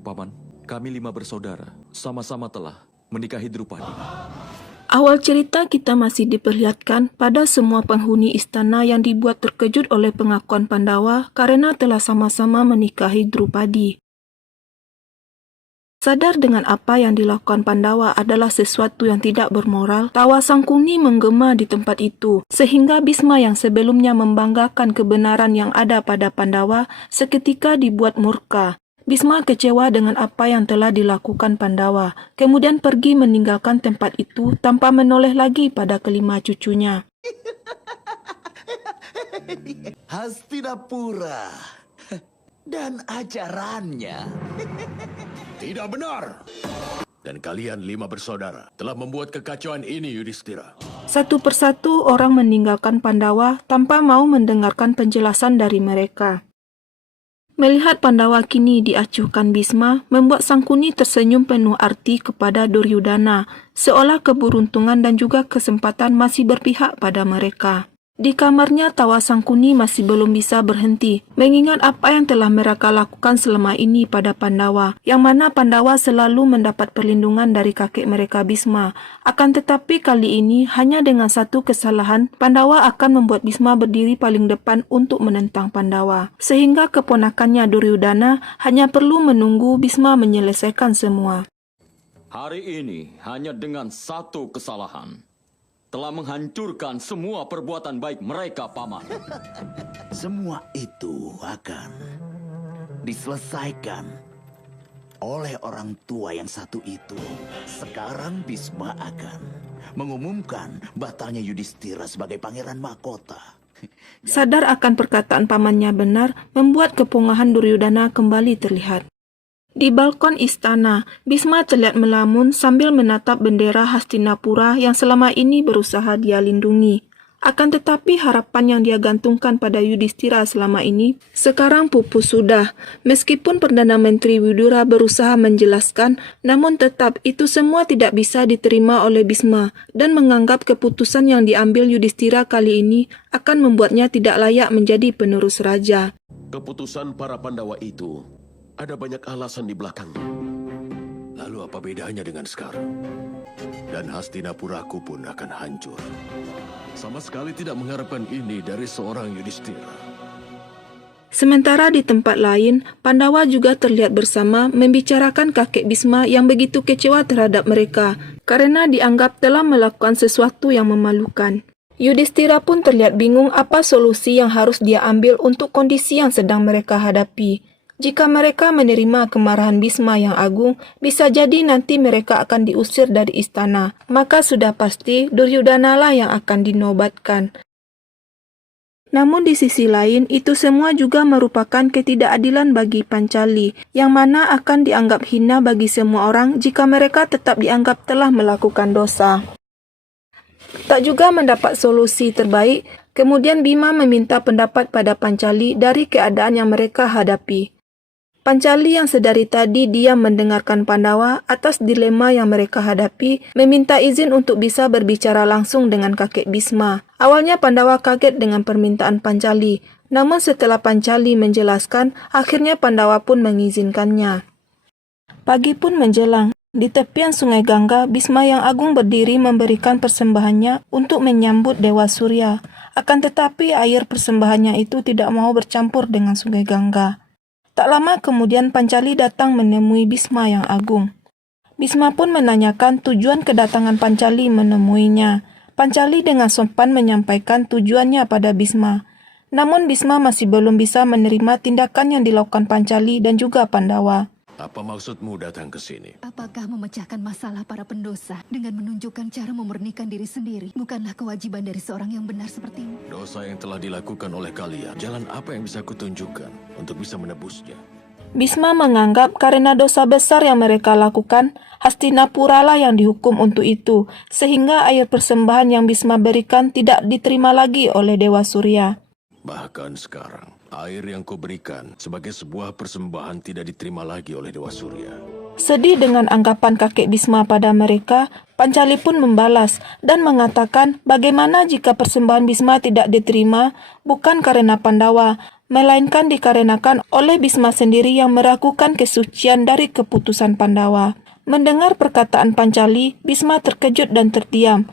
Paman, kami 5 bersaudara, sama-sama telah menikahi Drupadi. Awal cerita kita masih diperlihatkan pada semua penghuni istana yang dibuat terkejut oleh pengakuan Pandawa karena telah sama-sama menikahi Drupadi. Sadar dengan apa yang dilakukan Pandawa adalah sesuatu yang tidak bermoral, tawa Sangkuni menggema di tempat itu, sehingga Bisma yang sebelumnya membanggakan kebenaran yang ada pada Pandawa seketika dibuat murka. Bisma kecewa dengan apa yang telah dilakukan Pandawa, kemudian pergi meninggalkan tempat itu tanpa menoleh lagi pada kelima cucunya. Hastinapura dan ajarannya. Tidak benar. Dan kalian 5 bersaudara telah membuat kekacauan ini, Yudhistira. Satu persatu orang meninggalkan Pandawa tanpa mau mendengarkan penjelasan dari mereka. Melihat Pandawa kini diacuhkan Bisma, membuat Sangkuni tersenyum penuh arti kepada Duryudana, seolah keberuntungan dan juga kesempatan masih berpihak pada mereka. Di kamarnya, tawa Sangkuni masih belum bisa berhenti, mengingat apa yang telah mereka lakukan selama ini pada Pandawa, yang mana Pandawa selalu mendapat perlindungan dari kakek mereka Bisma. Akan tetapi kali ini, hanya dengan satu kesalahan, Pandawa akan membuat Bisma berdiri paling depan untuk menentang Pandawa. Sehingga keponakannya Duryudana hanya perlu menunggu Bisma menyelesaikan semua. Hari ini hanya dengan satu kesalahan telah menghancurkan semua perbuatan baik mereka, Paman. Semua itu akan diselesaikan oleh orang tua yang satu itu. Sekarang Bisma akan mengumumkan batalnya Yudhistira sebagai pangeran mahkota. Sadar akan perkataan pamannya benar, membuat kepungahan Duryudana kembali terlihat. Di balkon istana, Bisma terlihat melamun sambil menatap bendera Hastinapura yang selama ini berusaha dia lindungi. Akan tetapi harapan yang dia gantungkan pada Yudhistira selama ini sekarang pupus sudah. Meskipun Perdana Menteri Widura berusaha menjelaskan, namun tetap itu semua tidak bisa diterima oleh Bisma dan menganggap keputusan yang diambil Yudhistira kali ini akan membuatnya tidak layak menjadi penerus raja. Keputusan para Pandawa itu ada banyak alasan di belakangnya. Lalu apa bedanya dengan sekarang? Dan Hastinapuraku pun akan hancur. Sama sekali tidak mengharapkan ini dari seorang Yudhistira. Sementara di tempat lain, Pandawa juga terlihat bersama membicarakan kakek Bisma yang begitu kecewa terhadap mereka karena dianggap telah melakukan sesuatu yang memalukan. Yudhistira pun terlihat bingung apa solusi yang harus dia ambil untuk kondisi yang sedang mereka hadapi. Jika mereka menerima kemarahan Bisma yang agung, bisa jadi nanti mereka akan diusir dari istana. Maka sudah pasti Duryudana lah yang akan dinobatkan. Namun di sisi lain, itu semua juga merupakan ketidakadilan bagi Pancali, yang mana akan dianggap hina bagi semua orang jika mereka tetap dianggap telah melakukan dosa. Tak juga mendapat solusi terbaik, kemudian Bima meminta pendapat pada Pancali dari keadaan yang mereka hadapi. Pancali yang sedari tadi diam mendengarkan Pandawa atas dilema yang mereka hadapi, meminta izin untuk bisa berbicara langsung dengan kakek Bisma. Awalnya Pandawa kaget dengan permintaan Pancali, namun setelah Pancali menjelaskan, akhirnya Pandawa pun mengizinkannya. Pagi pun menjelang. Di tepian sungai Gangga, Bisma yang agung berdiri memberikan persembahannya untuk menyambut Dewa Surya. Akan tetapi air persembahannya itu tidak mau bercampur dengan sungai Gangga. Tak lama kemudian Pancali datang menemui Bisma yang agung. Bisma pun menanyakan tujuan kedatangan Pancali menemuinya. Pancali dengan sopan menyampaikan tujuannya pada Bisma. Namun Bisma masih belum bisa menerima tindakan yang dilakukan Pancali dan juga Pandawa. Apa maksudmu datang ke sini? Apakah memecahkan masalah para pendosa dengan menunjukkan cara memurnikan diri sendiri bukanlah kewajiban dari seorang yang benar sepertimu? Dosa yang telah dilakukan oleh kalian, jalan apa yang bisa kutunjukkan untuk bisa menebusnya? Bisma menganggap karena dosa besar yang mereka lakukan, Hastinapura lah yang dihukum untuk itu, sehingga air persembahan yang Bisma berikan tidak diterima lagi oleh Dewa Surya. Bahkan sekarang, air yang kuberikan sebagai sebuah persembahan tidak diterima lagi oleh Dewa Surya. Sedih dengan anggapan kakek Bisma pada mereka, Pancali pun membalas dan mengatakan bagaimana jika persembahan Bisma tidak diterima bukan karena Pandawa, melainkan dikarenakan oleh Bisma sendiri yang meragukan kesucian dari keputusan Pandawa. Mendengar perkataan Pancali, Bisma terkejut dan terdiam.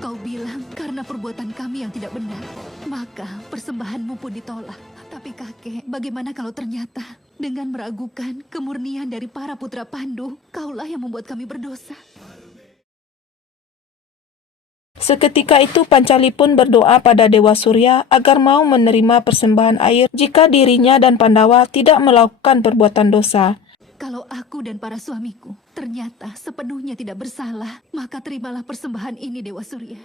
Kau bilang karena perbuatan kami yang tidak benar, maka persembahanmu pun ditolak. Tapi kakek, bagaimana kalau ternyata dengan meragukan kemurnian dari para putra Pandu, kaulah yang membuat kami berdosa? Seketika itu Pancali pun berdoa pada Dewa Surya agar mau menerima persembahan air jika dirinya dan Pandawa tidak melakukan perbuatan dosa. Kalau aku dan para suamiku ternyata sepenuhnya tidak bersalah, maka terimalah persembahan ini, Dewa Surya.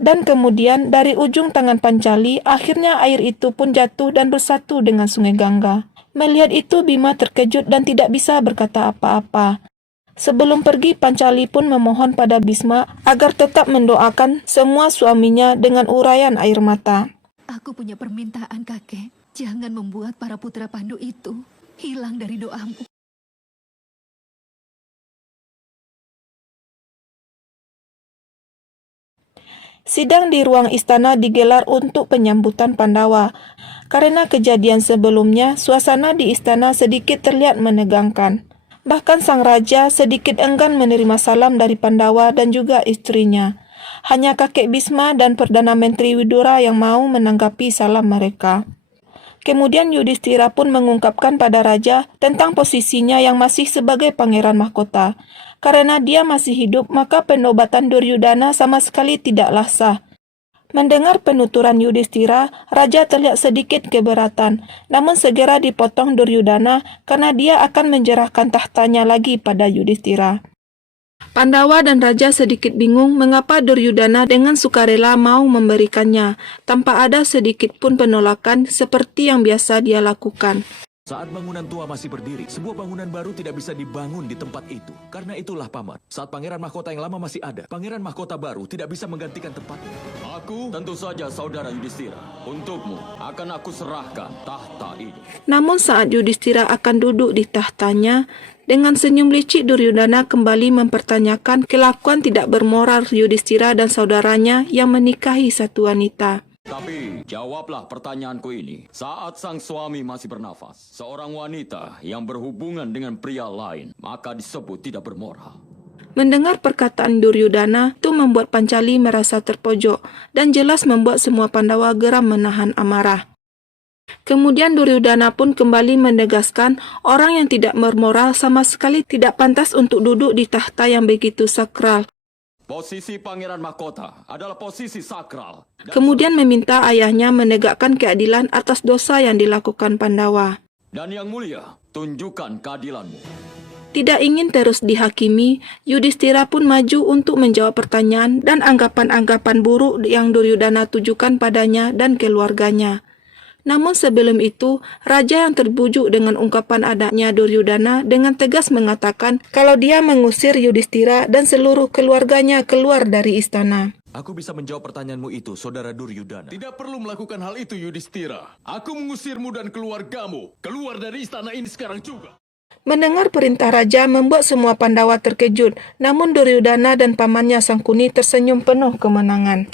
Dan kemudian dari ujung tangan Pancali, akhirnya air itu pun jatuh dan bersatu dengan Sungai Gangga. Melihat itu Bima terkejut dan tidak bisa berkata apa-apa. Sebelum pergi, Pancali pun memohon pada Bisma agar tetap mendoakan semua suaminya dengan uraian air mata. Aku punya permintaan, kakek. Jangan membuat para putra Pandu itu hilang dari doamu. Sidang di ruang istana digelar untuk penyambutan Pandawa. Karena kejadian sebelumnya, suasana di istana sedikit terlihat menegangkan. Bahkan sang raja sedikit enggan menerima salam dari Pandawa dan juga istrinya. Hanya kakek Bisma dan Perdana Menteri Widura yang mau menanggapi salam mereka. Kemudian Yudhistira pun mengungkapkan pada raja tentang posisinya yang masih sebagai pangeran mahkota. Karena dia masih hidup, maka penobatan Duryudana sama sekali tidaklah sah. Mendengar penuturan Yudhistira, raja terlihat sedikit keberatan, namun segera dipotong Duryudana karena dia akan menjerahkan tahtanya lagi pada Yudhistira. Pandawa dan raja sedikit bingung mengapa Duryudana dengan sukarela mau memberikannya, tanpa ada sedikit pun penolakan seperti yang biasa dia lakukan. Saat bangunan tua masih berdiri, sebuah bangunan baru tidak bisa dibangun di tempat itu. Karena itulah, Paman, saat Pangeran Mahkota yang lama masih ada, Pangeran Mahkota baru tidak bisa menggantikan tempatnya. Aku tentu saja saudara Yudhistira. Untukmu akan aku serahkan tahta ini. Namun saat Yudhistira akan duduk di tahtanya, dengan senyum licik Duryudana kembali mempertanyakan kelakuan tidak bermoral Yudhistira dan saudaranya yang menikahi satu wanita. Tapi jawablah pertanyaanku ini. Saat sang suami masih bernafas, seorang wanita yang berhubungan dengan pria lain, maka disebut tidak bermoral. Mendengar perkataan Duryudana itu membuat Pancali merasa terpojok dan jelas membuat semua Pandawa geram menahan amarah. Kemudian Duryudana pun kembali menegaskan orang yang tidak bermoral sama sekali tidak pantas untuk duduk di tahta yang begitu sakral. Posisi Pangeran Mahkota adalah posisi sakral. Kemudian meminta ayahnya menegakkan keadilan atas dosa yang dilakukan Pandawa. Dan yang mulia, tunjukkan keadilanmu. Tidak ingin terus dihakimi, Yudhistira pun maju untuk menjawab pertanyaan dan anggapan-anggapan buruk yang Duryudana tujukan padanya dan keluarganya. Namun sebelum itu, raja yang terbujuk dengan ungkapan adanya Duryudana dengan tegas mengatakan kalau dia mengusir Yudhistira dan seluruh keluarganya keluar dari istana. Aku bisa menjawab pertanyaanmu itu, Saudara Duryudana. Tidak perlu melakukan hal itu, Yudhistira. Aku mengusirmu dan keluargamu keluar dari istana ini sekarang juga. Mendengar perintah raja membuat semua Pandawa terkejut, namun Duryudana dan pamannya Sangkuni tersenyum penuh kemenangan.